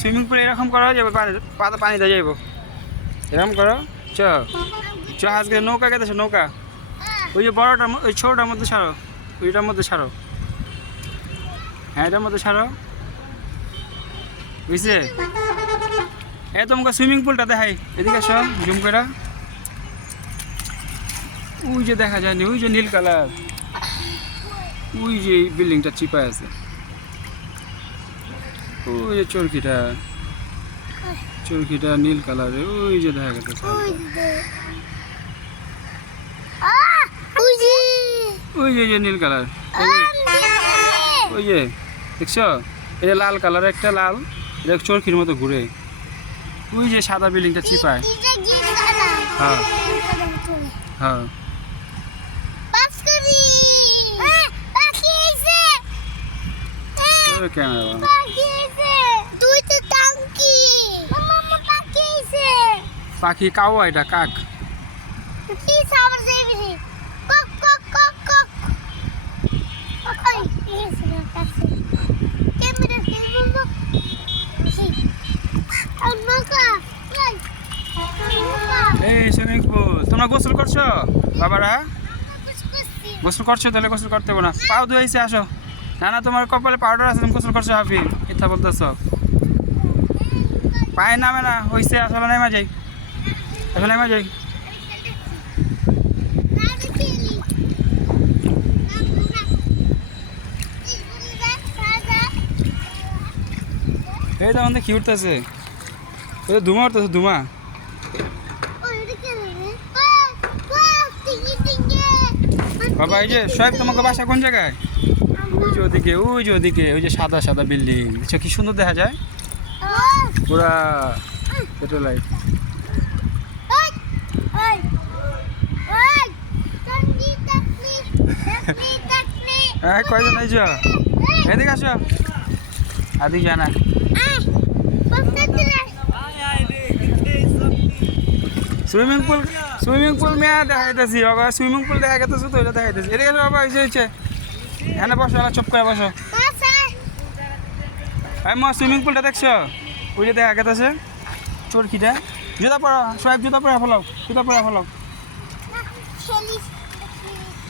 Swimming pool এরকম করো যাবে পাতা পানিতে যাইব। এরকম করো, চ। চ, আজকে নৌকা কেটেছে নৌকা। ওই যে বড়টার ওই ছোটটার মধ্যে ছাড়ো, ওইটার মধ্যে ছাড়ো। হ্যাঁ এটার মধ্যে ছাড়ো। বুঝছে এ, তোমাকে সুইমিং পুলটা দেখাই। এদিকে আসো জুম করে। ওই যে দেখা যায়নি, ওই যে নীল কালার। ওই যে বিল্ডিংটা চিপায় আছে। ওই যে চরকিটা চরকিটা নীল কালারের ওই যে দেখা গেছে ওই যে। নীল কালার। ওই যে দেখছ? এটা লাল কালার একটা লাল। এটা চরকির মতো ঘুরে। ওই যে সাদা বিল্ডিংটা চিপায়। হ্যাঁ। হ্যাঁ। ক্যামেরা পাখি কাওয়া এটা কাক? তোমরা গোসল করছ? বাবারা? গোসল করছ। তাহলে গোসল করতে না। পাও ধুয়েছে আসো। না না তোমার কপালে পাউডার আছে তুমি গোসল করছ হাফি ইচ্ছা বলতেছ। পায়ে নামে না হইছে আসলে নেমা যাই এখন নেমা যাই। এই তো আমাদের কি উঠতেছে? তো ধুমা উঠতেছে ধুমা। বাবা এই যে সোহেব তোমাকে বাসা কোন জায়গায়? ওই যে ওদিকে ওই যে ওদিকে ওই যে সাদা সাদা বিল্ডিং। দেখছ কি সুন্দর দেখা যায়? পুরা পেট্রোল হ্যাঁ কয়জন আইছ? এদিকে আসো। আদিক জানা। সুইমিং পুল সুইমিং পুল মেয়া দেখাইতেছি বাবা সুইমিং পুল দেখা গেতেছে তো এটা দেখাইতেছি। এদিকে বাবা হয়েছে হয়েছে এখানে বসো না চুপ করে বসো। এই মা, সুইমিং পুলটা দেখছ? ওই যে দেখা গেতেছে। চরকিটা। জুতা পরা সোহেব জুতা পরা, ফেলাও, জুতা পরা, ফেলাও।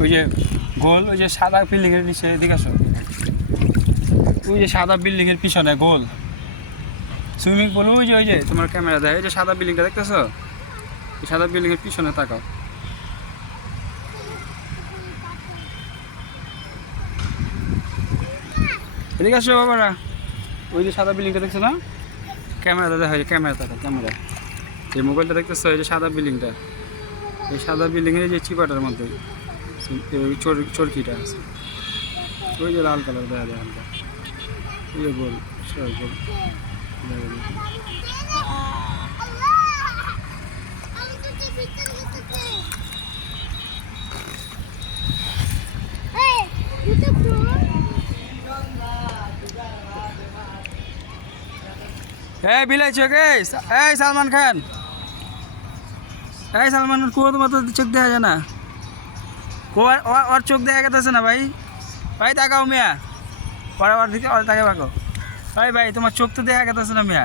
ওই যে গোল, ওই যে সাদা বিল্ডিংয়ের নিচে, এদিকে ওই যে সাদা বিল্ডিংয়ের পিছনে গোল। সুইমিং পুল ওই যে ওই যে তোমার ক্যামেরা দেয়, ওই যে সাদা বিল্ডিংটা দেখতেছো? ওই সাদা বিল্ডিংয়ের পিছনে তাকাও। এদিকে আসো বাবারা। ওই যে সাদা বিল্ডিংটা দেখছ না? ক্যামেরা দেখা হয় ক্যামেরা তাকা ক্যামেরা এই মোবাইলটা দেখতেছো, এই যে সাদা বিল্ডিংটা এই সাদা বিল্ডিংয়ের যে চিপাটার মধ্যে। ওই চরকিটা আছে। ওই যে লাল কালার দেখা যায় হালকা। ওই যে গোল সব গোল। এই বিলাই চোখ সালমান খান এই সালমান খান। কুয়ো তোমার তো চোখ দেখা যায় না। ওর- চোখ দেখা গেতেছে না ভাই? ভাই, তাকাও মিয়া। পরে ওর দিকে ওর তাকে পাকো ভাই ভাই, তোমার চোখ তো দেখা গেতেছে না মিয়া?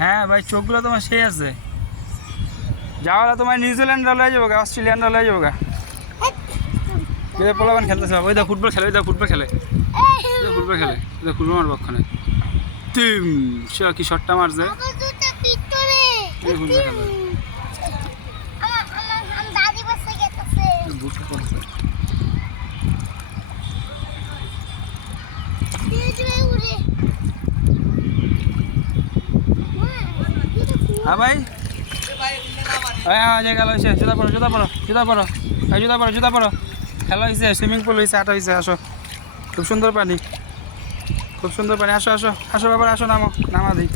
হ্যাঁ ভাই, চোখগুলো তোমার সেই আছে। যাওয়ালে তোমার নিউজিল্যান্ড লয়ে যাব গা অস্ট্রেলিয়ান লয়ে যাব গা। পোলাবান খেলতেছে ওই দা ফুটবল খেলে, ওই দা ফুটবল খেলে। ফুটবল খেলে। ওই দা ফুটবল মারবো ওখানে টিম সে কি শটটা মারছে? ফুটবল খেলে আমার আমার আমার দাদি বসে গেছে বুট করছে ধীরে ধীরে উড়ে হ্যাঁ ভাই। হ্যাঁ হ্যাঁ যে গেল হয়েছে জুতা পড়ো জুতা পড়ো জুতা পড়ো এই, জুতা পড়ো জুতা পড়ো খেলা হয়েছে সুইমিং পুল হয়েছে আটা হয়েছে আসো। খুব সুন্দর পানি। খুব সুন্দর পানি, আসো আসো আসো বাবার, আসো, নামো, নামা দিই।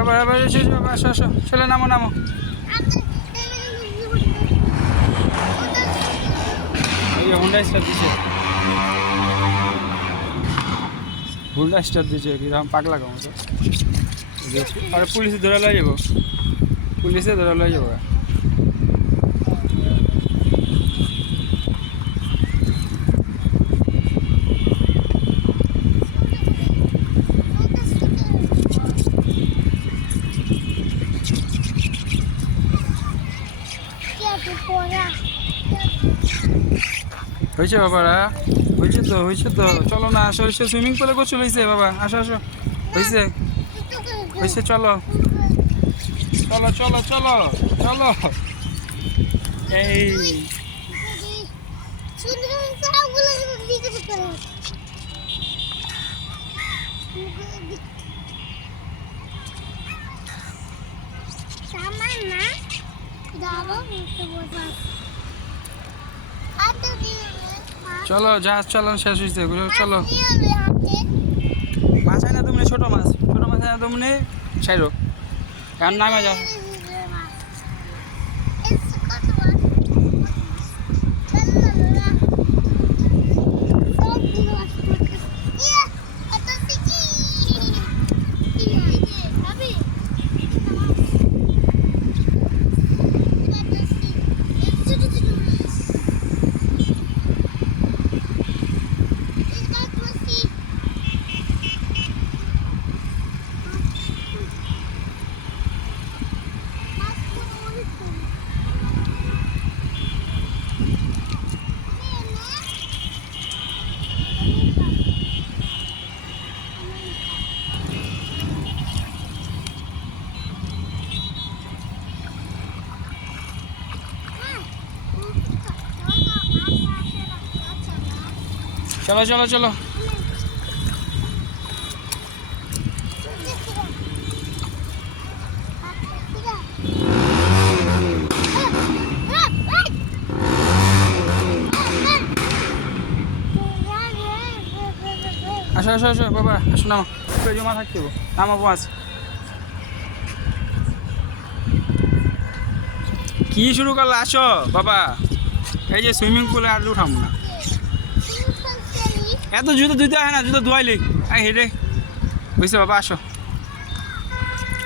যে বাবা আসো আসো চলে, নামো নামো। হুন্ডা স্টার দিছে। হুন্ডা স্টার দিছে কীরকম পাগলা তো আর পুলিশে ধরে লয়ে যাব। পুলিশে ধরে লয়ে যাব। হয়েছে বাবারা? হয়েছে তো হয়েছে তো। চলো না, আসো হয়েছে সুইমিং পুলে গোসল হয়েছে, বাবা। আসো আসো। হয়েছে? হয়েছে, চলো। চলো চলো চলো চলো। এই। না বসা হাতে দিয়ে চলো জাহাজ চালান শেষ হয়েছে এগুলো চলো। মাছ আয় না তুমি ছোট মাছ ছোট মাছ আয় না তুমি ছাইরো। এখন নামে যাও চলো চলো চলো। আসো আসো আসো, বাবা, আসো, নামো। জমা থাকতে। নামো মাছ কি শুরু করলে? আসো, বাবা। এই যে সুইমিং পুলে আর উঠাম না। এত জুতো ধুইতে হয় না, জুতো ধোয়াইলি আই হেরে বুঝছে বাবা, আসো।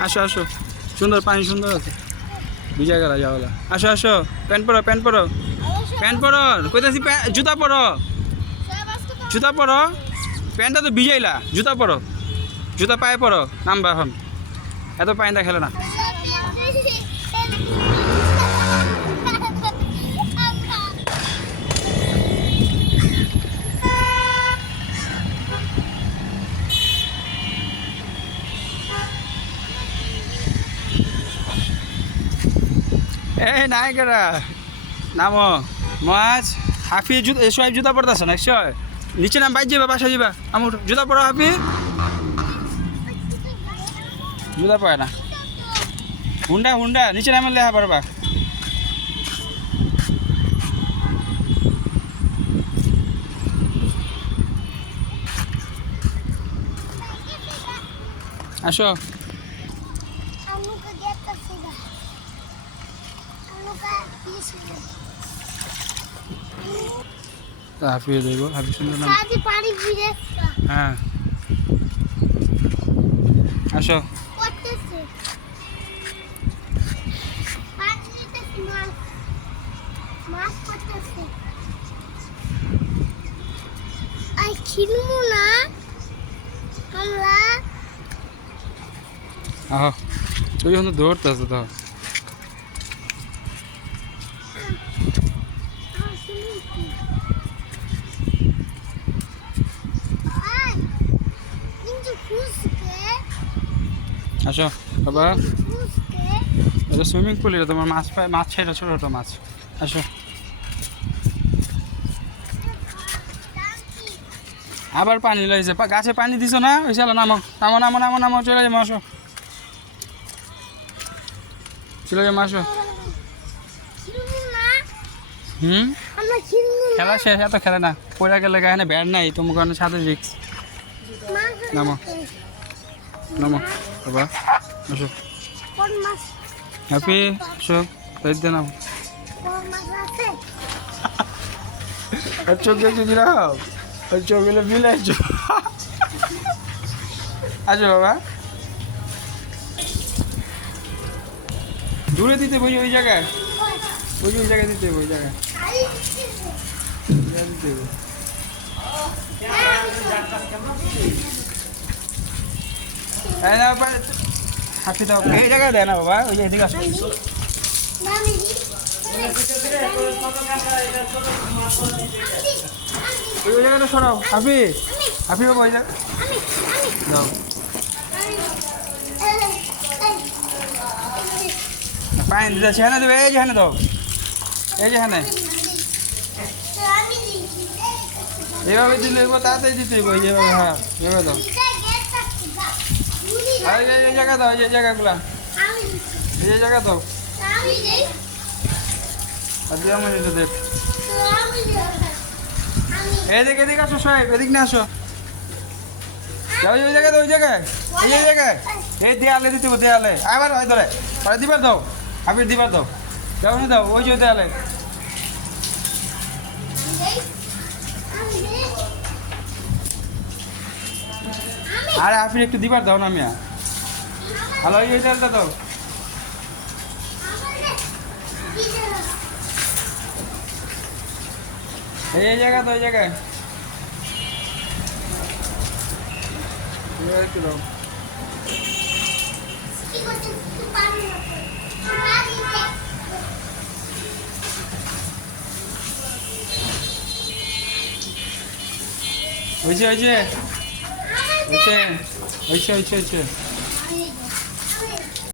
আসো আসো। সুন্দর পানি, সুন্দর আছে। বুঝা গেল যাওয়ালা আসো আসো। প্যান্ট পরো প্যান্ট পরো। প্যান্ট পরো। কইতাছি জুতা পরো। জুতা পরো। প্যান্টটা তো ভিজাইলা। জুতা পরো। জুতা পায়ে পরো। নামবা এখন। এত পায়েন্দা খেলে না। এই নায়িকারা, নামো। মাছ হাফি জুতা সোয়াইব জুতা পড়তেছ না একশো নিচে নাম, বাইর যাবা বাসা যাবা আমার জুতা পড়ো হাফি জুতা পড়ে না। হুন্ডা হুন্ডা, নিচে নামে লেহা পারবা। আসো Anuka geta sida. Anuka isso. তা হাফি দেব হাফি সুন্দর নাম Sabe para direita. হ্যাঁ আসো Pode ser. Pode ser que luna. Vamos lá. আহ তুই এখন ধরতে আছে তো আসো। বাবা এটা সুইমিং পুল, এটা তোমার মাছ পায় মাছ ছোটো ছোটো মাছ। আসো। আবার পানি লইছে গাছে পানি দিছো না? ওই চলো নামো নামো নামো নামো নামো, চলে যাব আসো। চলে যাব আসো। হুম? খেলা শেষ, এত খেলে না। পড়ে গেলে এখানে ব্যাট নাই তোমার কারণে সাথে রিক্স নামো। নামো। বাবা, আসো। হ্যাপি আসো দে নাও। এলে বিলাইছো আসো বাবা। দূরে দিতে বই ওই জায়গায়। ওই ওই জায়গায় দিতে ওই জায়গায়। দিতে হাঁপি দাও। এই জায়গায় দেয় না বাবা, ওই এদিকে আসো। ওই জায়গাটা সরাও হাফি। হাফি বাবা, ওই জায়গা দাও। আমি দিতে সেখানে দেবে, এই যে এখানে দাও। এই যে এখানে আমি এইভাবে দিলে তাড়াতাড়ি দিতে হইব, এইভাবে হ্যাঁ এইভাবে দাও। জায়গা দাও জায়গাগুলা। এই জায়গা দাও। দেখ। আসো এদিক আসো। ওই ওই জায়গায় এই এই দেয়ালে দিতে দেয়ালে। আবার হয় ধরে দিবার দাও। আবির দিবার দাও। যাও দাও, ওই যে দেয়ালে। আরে, আপনি একটু দিবার দাও না মিয়া। ভালো ওই দেয়ালটা দাও এই জায়গা তো ওই জায়গায়। একটু দাও। হয়েছে হয়েছে হয়েছে। হয়েছে হয়েছে হয়েছে।